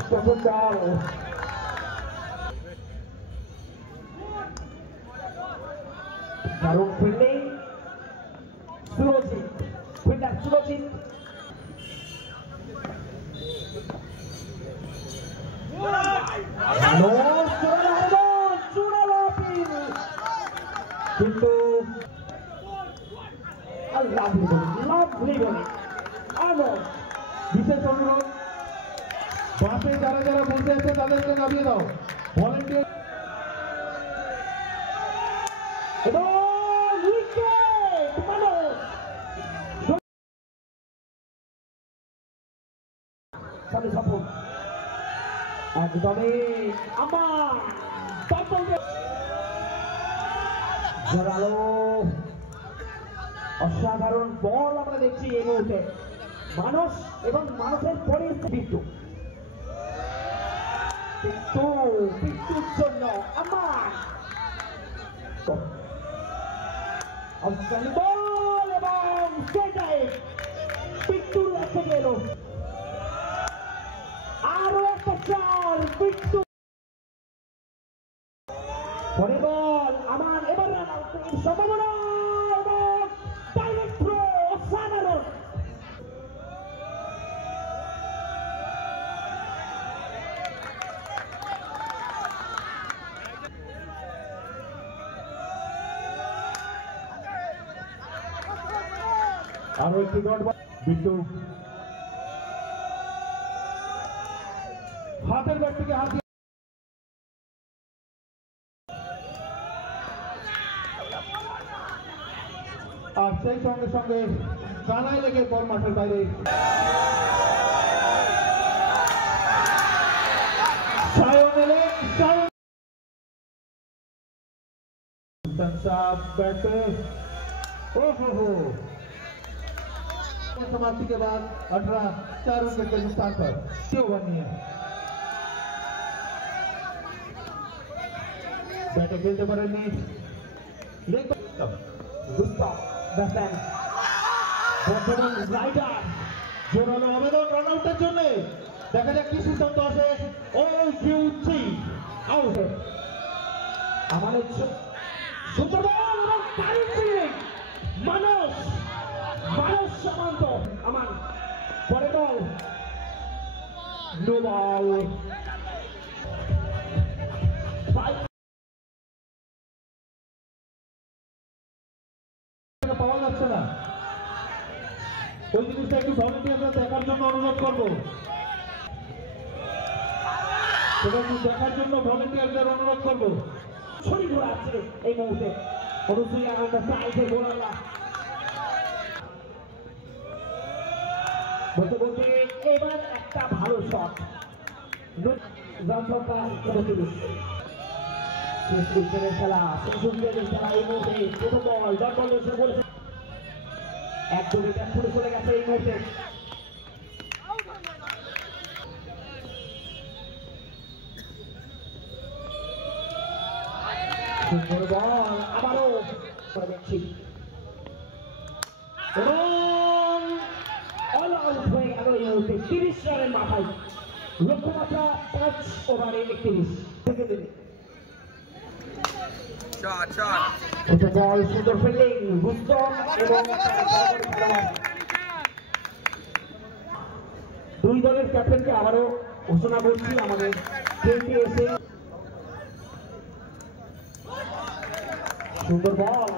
প্রথম বল দারুণ fielding Surajit fielder Surajit কিন্তু বিশেষ অনুরোধ বাসে যারা যারা বসে আছে তাদেরকে নামিয়ে দাও ভলেন্টিয়ার একদমই আমার জোরালো অসাধারণ বল আমরা দেখছি এই মুহূর্তে মানুষ এবং মানুষের পরিস্থিতি বিদ্যুৎ জন্য আমার বল এবং সেটাই বিদ্যুৎ রেখে গেল আরো একটা চার বিদ্যুৎ পরে বল আমার এবার রান আউটের সম্ভাবনা এবং ডাইরেক্ট থ্রো অসাধারণ আরো একটি ডট বল বিদ্যুৎ হাতের ব্যাট থেকে হাত আর সেই সঙ্গে সঙ্গে কানায় লেগে বল মাঠের বাইরে समाप्ति के बाद 18 4 विकेट के नुकसान पर 6 ओवर नहीं है बैटे खेलते पड़ेंगे রাইডার জোরালো আবেদন রান আউটের জন্য দেখা যাক কি সিদ্ধান্ত আসে অল কিউ3 আউট আমাদের সুন্দর বল এবং দারুণ ফিল্ডিং মানুষ সামন্ত আমার পরে বল নো বল পাওয়া যাচ্ছে না ওই জিনিসটা একটু ভলেন্টিয়াররা দেখার জন্য অনুরোধ করবো সেটা একটু দেখার জন্য ভলেন্টিয়ারদের অনুরোধ করবো ছড়ি ঘোরাচ্ছে এই মুহূর্তে অনুসূয়া আমরা প্রাইজে বোলাররা বলতে বলতে এবার একটা ভালো শট খেলা এই মুহূর্তে প্রথম বল ডট বল এসে বলেছে একদমই ব্যাট করে চলে গেছে এই মুহূর্তে সুন্দর বল আবারও করে দেখছি এবং অল আউট হয়ে গেল এই মুহূর্তে 30 রানের মাথায় লক্ষ্যমাত্রা 5 ওভারে 31 থেকে দিন বল সুন্দর ফিল্ডিং রুস্তম এবং দুই দলের ক্যাপ্টেনকে আবারও ঘোষণা করছি আমাদের ট্রেনটি এসে সুন্দর বল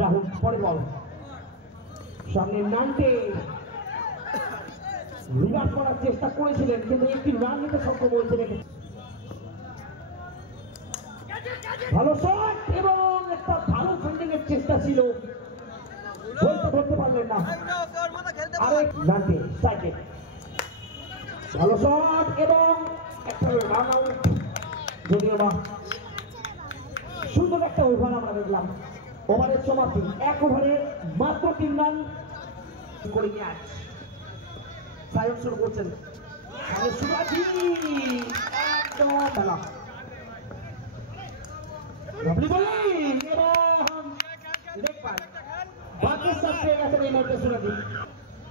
রাহুল পরে বল সামনে নান্টে রিভার্স করার চেষ্টা করেছিলেন কিন্তু একটি রান নিতে সক্ষম হয়েছিলেন ভালো শট এবং একটা ভালো ফিল্ডিং এর চেষ্টা ছিল ধরতে পারলেন না আরেক নান্টে সাইকেল ভালো শট এবং একটা রান আউট যদিও বা সুন্দর একটা ওভার আমরা দেখলাম ওভারের সমাপ্তি 1 ওভারে মাত্র 3 রান করে ম্যাচ সায়ন শুরু করছেন সুরাজি একদম খেলা লাভলি বোলিং এবং লেগ পাস বাকি সব পেয়ে গেছেন এই মুহূর্তে সুরাজি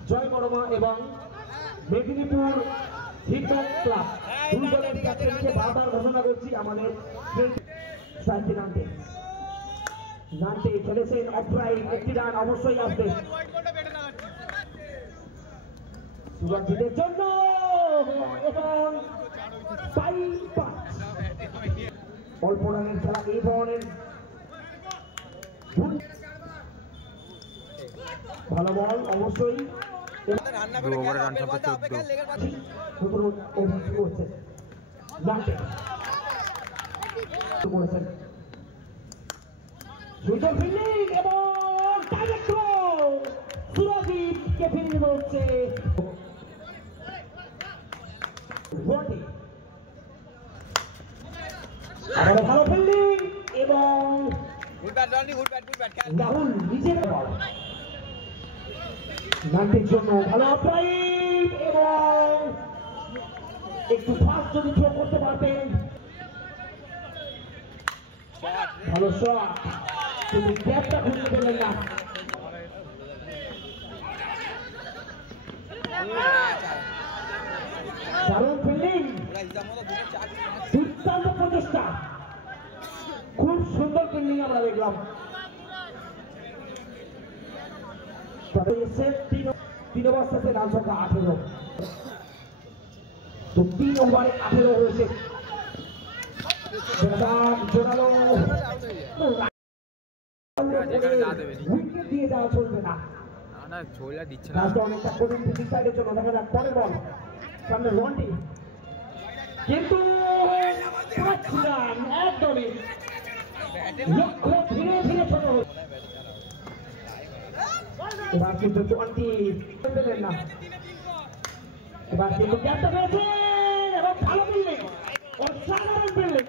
জয় বড়মা এবং মেদিনীপুর হিটম্যান ক্লাব দুই দলের ক্যাপ্টেনকে বারবার ঘোষণা করছি আমাদের সাইডে নামতে খেলেছেন অফরাইট একটি রান অবশ্যই আসবে সুরজিতের জন্য এবং অল্প রানের খেলা এই ধরনের ভালো বল অবশ্যই সুন্দর ফিল্ডিং এবং সুরজিৎকে ফিল্ডিং হচ্ছে ভালো ফিল্ডিং এবং রাহুল নিজের বল নান্টির জন্য ভালো অফরাইট এবং একটু ফাস্ট যদি থ্রো করতে পারতেন ভালো শট কিন্তু ক্যাপটা খুঁজে পেলেন না দারুণ ফিল্ডিং দুর্দান্ত প্রচেষ্টা খুব সুন্দর ফিল্ডিং আমরা দেখলাম তিন অবস্থাতে রান সংখ্যা 18 তো 3 ওভারে 18 হয়েছে জোরালো উইকেট দিয়ে যাওয়া চলবে না অনেকটা কঠিন পিচিং সাইডের জন্য দেখা যাক পরের বল সামনে রন্টি কিন্তু একদমই লক্ষ্য ধীরে ধীরে ছোট হচ্ছে এবার কিন্তু 20 পেলেন না এবার কিন্তু ক্যাপ্টেন হয়েছে এবং ভালো ফিল্ডিং অসাধারণ ফিল্ডিং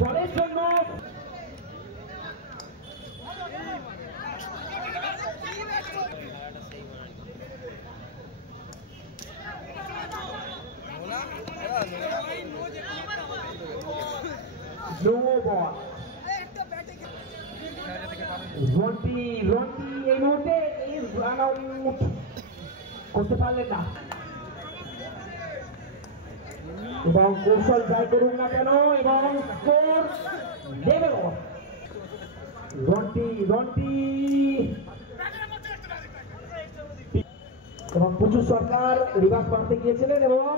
পরের জন্য রন্টি এই মুহূর্তে রান আউট করতে পারলেন না এবং কৌশল যাই করুন না কেন এবং স্কোর নেমে রন্টি এবং পুজু সরকার রিভার্স মারতে গিয়েছিলেন এবং